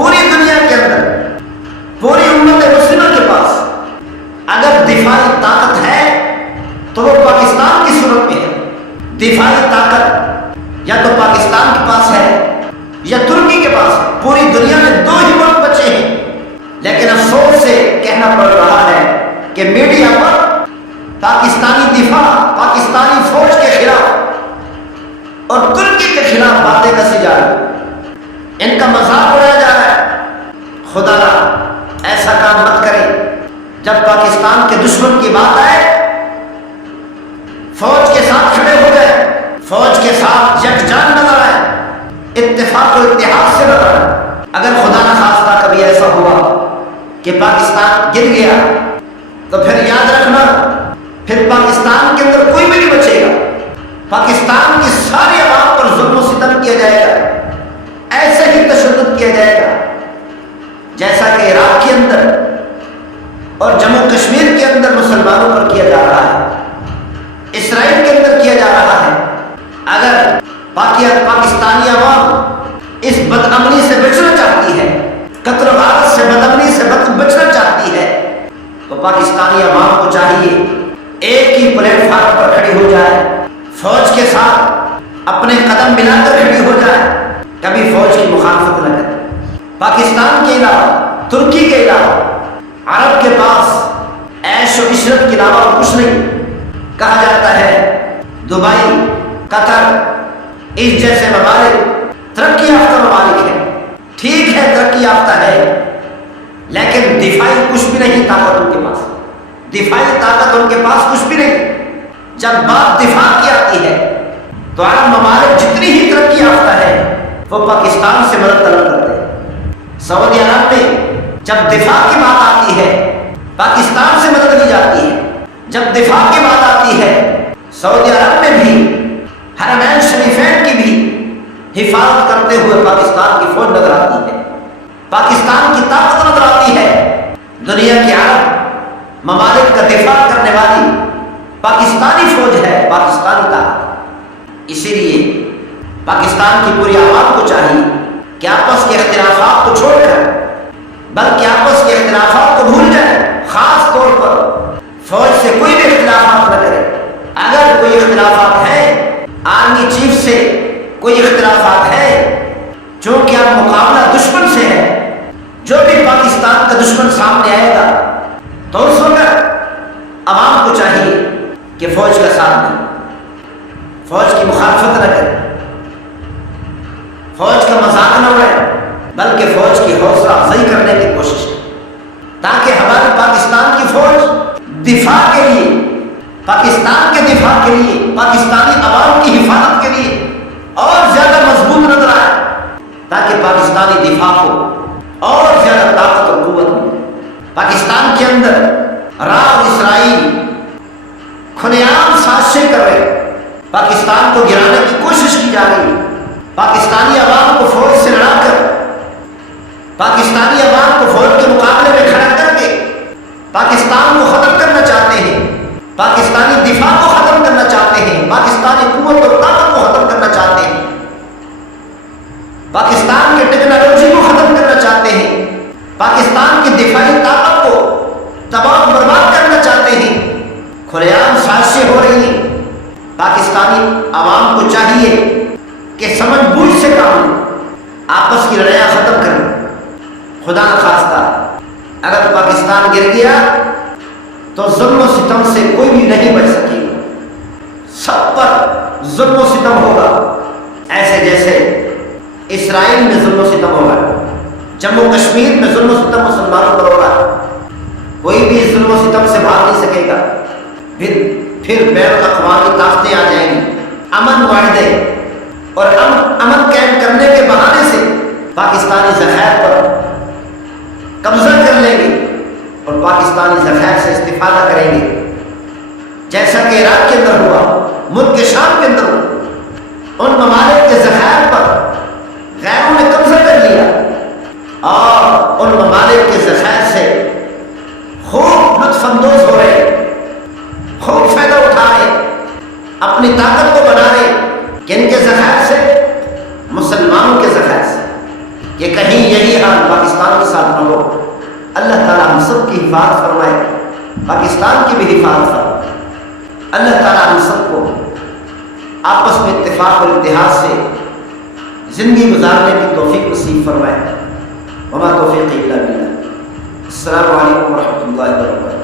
پوری دنیا کے اندر پوری امت مسلمہ کے پاس اگر دفاعی طاقت ہے تو وہ پاکستان کی صورت میں ہے۔ دفاعی طاقت یا تو پاکستان کے پاس ہے یا ترکی کے پاس ہے۔ پوری دنیا میں 2 ہی ملک بچے ہیں، لیکن افسوس سے کہنا پڑ رہا ہے کہ میڈیا پر پاکستانی دفاع، پاکستانی فوج کے خلاف اور ترکی کے خلاف باتیں کسی جا رہی، ان کا مذاق اڑایا جا رہا ہے۔ خدا ایسا کام مت کرے، جب پاکستان کے دشمن کی بات آئے فوج کے ساتھ کھڑے ہو جائے، فوج کے ساتھ یکجان نظر آئے، اتفاق و اتحاد سے نظر آئے۔ اگر خدا نہ خواستہ کبھی ایسا ہوا کہ پاکستان گر گیا تو پھر یاد رکھنا، پھر پاکستان کے اندر کوئی بھی نہیں بچے گا۔ پاکستان کی ساری عوام پر ظلم و ستم کیا جائے گا، ایسے ہی تشدد کیا جائے گا جیسا کہ عراق کے اندر اور جموں کشمیر کے اندر مسلمانوں پر کیا جا رہا ہے، اسرائیل کے اندر کیا جا رہا ہے۔ اگر پاکستانی عوام اس بدامنی سے بچنا چاہتی ہے، قتل و غارت سے، بدامنی سے بچنا چاہتی ہے، تو پاکستانی عوام کو چاہیے ایک ہی پلیٹ فارم پر کھڑی ہو جائے، فوج کے ساتھ اپنے قدم ملا کر کھڑی ہو جائے، کبھی فوج کی مخالفت نہ کرے۔ پاکستان کے علاوہ، ترکی کے علاوہ عرب کے پاس عیش و عشرت کے علاوہ کچھ نہیں۔ کہا جاتا ہے دبئی، قطر، اس جیسے ممالک ترقی یافتہ ممالک ہیں، ٹھیک ہے ترقی یافتہ ہے، لیکن دفاعی کچھ بھی نہیں طاقت ان کے پاس، دفاعی طاقت ان کے پاس کچھ بھی نہیں۔ جب بات دفاع کی آتی ہے تو عرب ممالک جتنی ہی ترقی یافتہ ہے وہ پاکستان سے مدد طلب کرتے ہیں۔ سعودی عرب میں جب دفاع کی بات آتی ہے پاکستان سے مدد لی جاتی ہے، جب دفاع کی بات آتی ہے سعودی عرب میں بھی حرمین شریفین کی بھی حفاظت کرتے ہوئے پاکستان کی فوج نظر آتی ہے، پاکستان کی طاقت نظر آتی ہے۔ دنیا کے عرب ممالک کا دفاع کرنے والی پاکستانی فوج ہے، پاکستانی طاقت۔ اسی لیے پاکستان کی پوری عوام کو چاہیے کہ آپس کے اختلافات کو چھوڑ کر بلکہ آپس کے اختلافات کو بھول جائے، خاص طور پر فوج سے کوئی بھی اختلافات نہ کرے۔ اگر کوئی اختلافات ہے، آرمی چیف سے کوئی اختلافات ہے، چونکہ اب مقابلہ دشمن سے ہے، جو بھی پاکستان کا دشمن سامنے آئے گا تو اس وقت عوام کو چاہیے کہ فوج کا ساتھ دیں، فوج کی مخالفت نہ کرے، فوج کا مذاق نہ اڑائے، بلکہ فوج کی حوصلہ افزائی کرنے کی کوشش کرے، تاکہ ہماری پاکستان کی فوج دفاع کے لیے، پاکستان کے دفاع کے لیے، پاکستانی عوام کی حفاظت کے لیے اور زیادہ مضبوط نظر آئے، تاکہ پاکستانی دفاع کو اور زیادہ طاقت اور قوت ملے۔ پاکستان کے اندر عراق اور اسرائیل کھلے عام سازشیں کر رہے، پاکستان کو گرانے کی کوشش کی جا رہی ہے، پاکستانی عوام کو فوج سے لڑا کر، پاکستانی عوام کو فوج کے مقابلے میں کھڑا کر کے پاکستان کو ختم کرنا چاہتے ہیں، پاکستانی دفاع کو ختم کرنا چاہتے ہیں، پاکستانی قوت اور طاقت کو ختم کرنا چاہتے ہیں، پاکستان کی ٹیکنالوجی کو ختم کرنا چاہتے ہیں، پاکستان کی دفاعی طاقت کو تباہ و برباد کرنا چاہتے ہیں۔ کھلے عام سازشیں ہو رہی ہیں۔ پاکستانی عوام کو چاہیے کہ سمجھ بوجھ سے کام لیں، آپس کی لڑائیاں ختم کریں۔ خدا نخواستہ اگر پاکستان گر گیا تو ظلم و ستم سے کوئی بھی نہیں بچ سکے گا، سب پر ظلم و ستم ہوگا، ایسے جیسے اسرائیل میں ظلم و ستم ہوگا، جموں کشمیر میں ظلم و ستم مسلمانوں پر ہوگا، کوئی بھی ظلم و ستم سے بھاگ نہیں سکے گا۔ پھر بین الاقوامی طاقتیں آ جائیں گی، امن معاہدے اور امن قائم کرنے کے بہانے سے پاکستانی ذخائر پر قبضہ کر لیں گے اور پاکستانی ذخائر سے استفادہ کریں گے، جیسا کہ عراق کے اندر ہوا، ملک کے شام کے اندر ہوا۔ ان ممالک کے ذخائر پر غیروں نے قبضہ کر لیا اور ان ممالک کے ذخائر سے خوب لطف اندوز ہو رہے، خوب فائدہ اٹھا رہے، اپنی طاقت کو بنا رہے کہ ان کے ذخائر سے، مسلمانوں کے ذخائر سے، کہ کہیں یہی جان پاکستان کے ساتھ نہ ہو، اللہ تعالیٰ ہم سب کی حفاظت فرمائے، پاکستان کی بھی حفاظت فرمائے۔ اللہ تعالیٰ ہم سب کو آپس میں اتفاق اور اتحاد سے زندگی گزارنے کی توفیق نصیب فرمائے۔ وما توفیقی الا باللہ۔ السلام علیکم ورحمۃ اللہ وبرکاتہ۔